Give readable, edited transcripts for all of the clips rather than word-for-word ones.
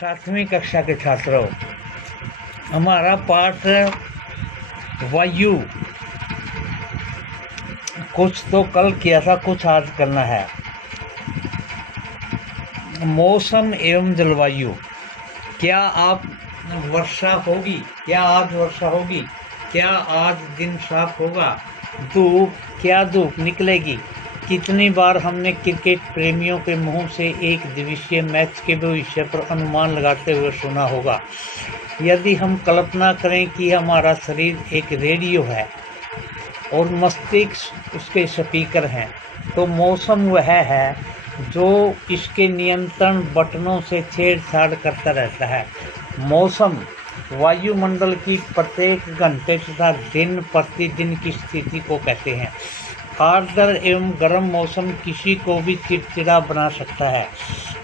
सातवीं कक्षा के छात्रों, हमारा पाठ वायु कुछ तो कल किया था, कुछ आज करना है। मौसम एवं जलवायु। क्या आप वर्षा होगी? क्या आज वर्षा होगी? क्या आज दिन साफ होगा? क्या धूप निकलेगी? कितनी बार हमने क्रिकेट प्रेमियों के मुंह से एक दिवसीय मैच के भविष्य पर अनुमान लगाते हुए सुना होगा। यदि हम कल्पना करें कि हमारा शरीर एक रेडियो है और मस्तिष्क उसके स्पीकर हैं, तो मौसम वह है जो इसके नियंत्रण बटनों से छेड़छाड़ करता रहता है। मौसम वायुमंडल की प्रत्येक घंटे तथा दिन प्रतिदिन की स्थिति को कहते हैं। आर्द्र एवं गर्म मौसम किसी को भी चिड़चिड़ा बना सकता है।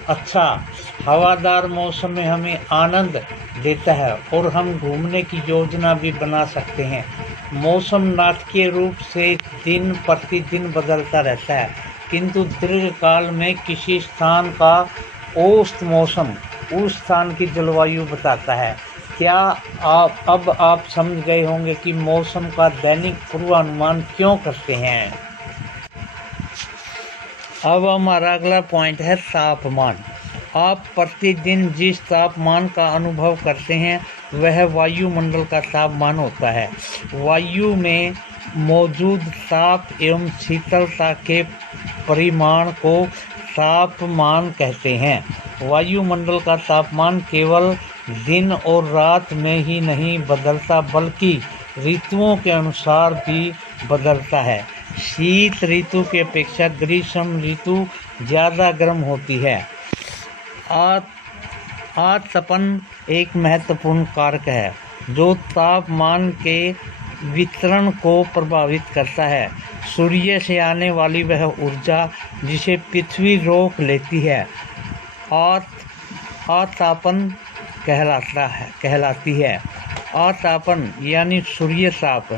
अच्छा हवादार मौसम में हमें आनंद देता है और हम घूमने की योजना भी बना सकते हैं। मौसम नाटकीय रूप से दिन प्रतिदिन बदलता रहता है, किंतु दीर्घकाल में किसी स्थान का औसत मौसम उस स्थान की जलवायु बताता है। क्या आप समझ गए होंगे कि मौसम का दैनिक पूर्वानुमान क्यों करते हैं। अब हमारा अगला पॉइंट है तापमान। आप प्रतिदिन जिस तापमान का अनुभव करते हैं वह वायुमंडल का तापमान होता है। वायु में मौजूद ताप एवं शीतलता के परिमाण को तापमान कहते हैं। वायुमंडल का तापमान केवल दिन और रात में ही नहीं बदलता, बल्कि ऋतुओं के अनुसार भी बदलता है। शीत ऋतु की अपेक्षा ग्रीष्म ऋतु ज़्यादा गर्म होती है। आतपन एक महत्वपूर्ण कारक है जो तापमान के वितरण को प्रभावित करता है। सूर्य से आने वाली वह ऊर्जा जिसे पृथ्वी रोक लेती है आतापन कहलाती है। आतापन यानी सूर्य ताप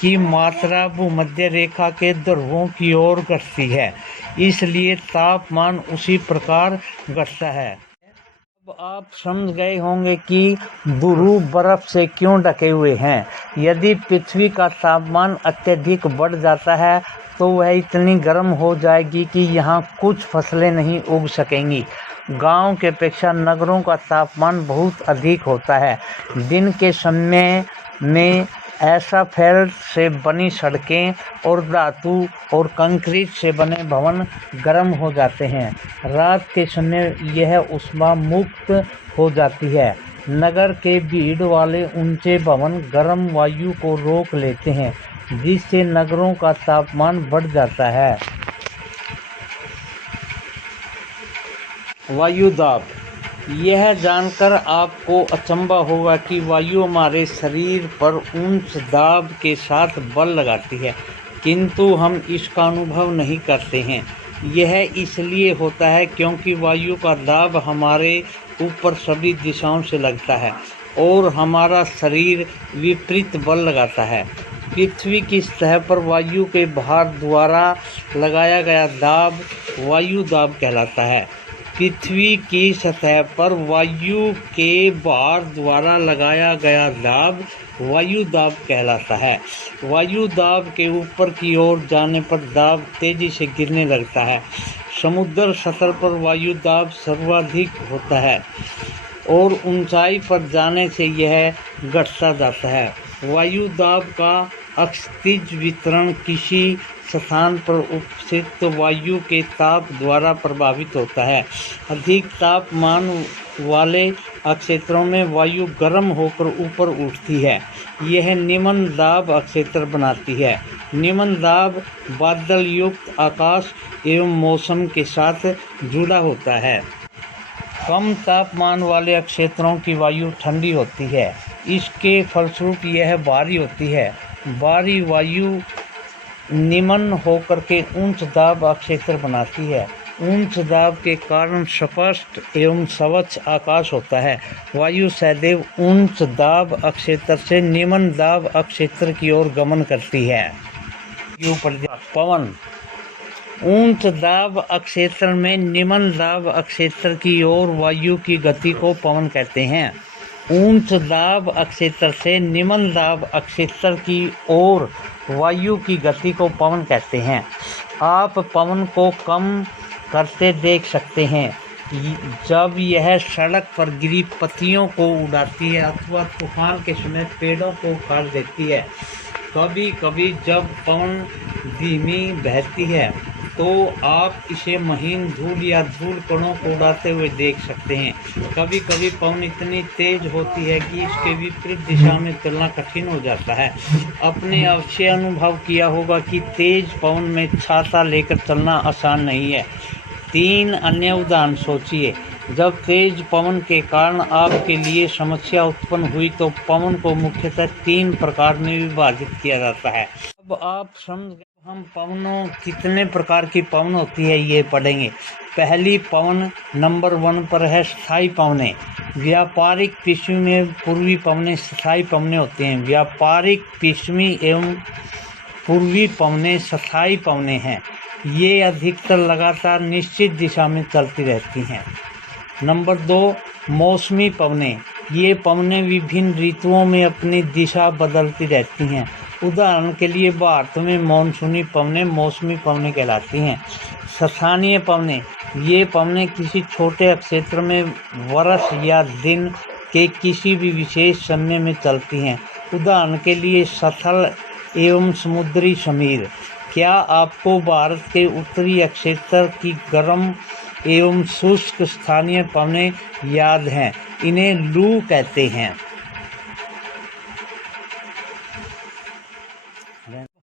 की मात्रा भूमध्य रेखा के ध्रुवों की ओर घटती है, इसलिए तापमान उसी प्रकार घटता है। अब आप समझ गए होंगे कि ध्रुव बर्फ से क्यों ढके हुए हैं। यदि पृथ्वी का तापमान अत्यधिक बढ़ जाता है तो वह इतनी गर्म हो जाएगी कि यहाँ कुछ फसलें नहीं उग सकेंगी। गांव के अपेक्षा नगरों का तापमान बहुत अधिक होता है। दिन के समय में एस्फाल्ट से बनी सड़कें और धातु और कंक्रीट से बने भवन गर्म हो जाते हैं। रात के समय यह ऊष्मा मुक्त हो जाती है। नगर के भीड़ वाले ऊंचे भवन गर्म वायु को रोक लेते हैं, जिससे नगरों का तापमान बढ़ जाता है। वायु दाब। यह जानकर आपको अचंभा होगा कि वायु हमारे शरीर पर उच्च दाब के साथ बल लगाती है, किंतु हम इसका अनुभव नहीं करते हैं। यह इसलिए होता है क्योंकि वायु का दाब हमारे ऊपर सभी दिशाओं से लगता है और हमारा शरीर विपरीत बल लगाता है। पृथ्वी की सतह पर वायु के भार द्वारा लगाया गया दाब वायु दाब कहलाता है। पृथ्वी की सतह पर वायु के भार द्वारा लगाया गया दाब वायु दाब कहलाता है। वायु दाब के ऊपर की ओर जाने पर दाब तेजी से गिरने लगता है। समुद्र सतह पर वायु दाब सर्वाधिक होता है और ऊंचाई पर जाने से यह घटता जाता है। वायु दाब का अक्षितिज वितरण किसी स्थान पर उपस्थित वायु के ताप द्वारा प्रभावित होता है। अधिक तापमान वाले क्षेत्रों में वायु गर्म होकर ऊपर उठती है। यह निम्न दाब क्षेत्र बनाती है। निम्न दाब बादल युक्त आकाश एवं मौसम के साथ जुड़ा होता है। कम तापमान वाले क्षेत्रों की वायु ठंडी होती है। इसके फलस्वरूप यह भारी होती है। भारी वायु निम्न होकर के उच्च दाब क्षेत्र बनाती है। उच्च दाब के कारण स्पष्ट एवं स्वच्छ आकाश होता है। वायु सदैव उच्च दाब क्षेत्र से निम्न दाब क्षेत्र की ओर गमन करती है। पवन उच्च दाब अक्षेत्र में निम्न दाब अक्षेत्र की ओर वायु की गति को पवन कहते हैं। उच्च दाब अक्षेत्र से निम्न दाब अक्षेत्र की ओर वायु की गति को पवन कहते हैं। आप पवन को कम करते देख सकते हैं जब यह सड़क पर गिरी पत्तियों को उड़ाती है अथवा तूफान के समय पेड़ों को उखाड़ देती है। कभी कभी जब पवन धीमी बहती है तो आप इसे महीन धूल या धूल कणों को उड़ाते हुए देख सकते हैं। कभी कभी पवन इतनी तेज होती है कि इसके विपरीत दिशा में चलना कठिन हो जाता है। अपने अवश्य अनुभव किया होगा कि तेज पवन में छाता लेकर चलना आसान नहीं है। 3 अन्य उदाहरण सोचिए। जब तेज पवन के कारण आपके लिए समस्या उत्पन्न हुई तो पवन को मुख्यतः 3 प्रकार में विभाजित किया जाता है। अब आप समझ गए हम कितने प्रकार की पवन होती है ये पढ़ेंगे। पहली पवन नंबर 1 पर है स्थायी पवनें। व्यापारिक पश्चिमी में पूर्वी पवनें स्थायी पवनें होती हैं। व्यापारिक पश्चिमी एवं पूर्वी पवनें स्थायी पवनें हैं। ये अधिकतर लगातार निश्चित दिशा में चलती रहती हैं। नंबर 2 मौसमी पवनें। ये पवनें विभिन्न ऋतुओं में अपनी दिशा बदलती रहती हैं। उदाहरण के लिए भारत में मानसूनी पवनें मौसमी पवनें कहलाती हैं। स्थानीय पवनें। ये पवनें किसी छोटे क्षेत्र में वर्ष या दिन के किसी भी विशेष समय में चलती हैं। उदाहरण के लिए स्थल एवं समुद्री समीर। क्या आपको भारत के उत्तरी क्षेत्र की गर्म एवं शुष्क स्थानीय पवनें याद हैं? इन्हें लू कहते हैं।